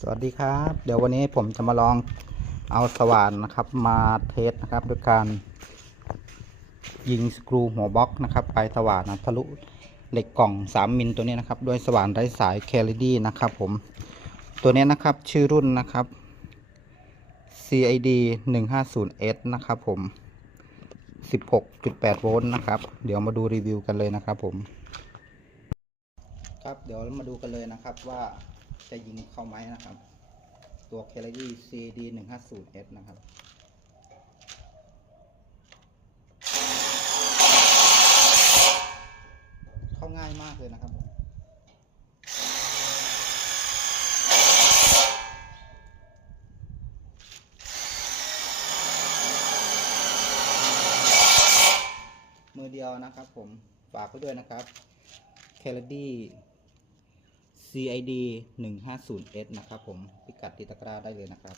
สวัสดีครับ เดี๋ยววันนี้ผมจะมาลองเอาสว่านนะครับ มาเทสนะครับด้วยการยิงสกรูหัวบล็อกนะครับปลายสว่านนะทะลุเหล็กกล่อง 3 มิลตัวนี้นะครับด้วยสว่านไร้สายแคลิดีนะครับผมตัวนี้นะครับชื่อรุ่นนะครับ CID 150S นะครับผม 16.8 โวลต์นะครับ เดี๋ยวมาดูรีวิวกันเลยนะครับผม ครับ เดี๋ยวมาดูกันเลยนะครับว่า จะยิงเข้าไหมนะครับ ตัว k e l l y CD 1 5 0 S นะครับเข้าง่ายมากเลยนะครับผมมือเดียวนะครับผมฝากไว้ด้วยนะครับ k e l l y CID 150S นะครับผม พิกัดติตะกร้าได้เลยนะครับ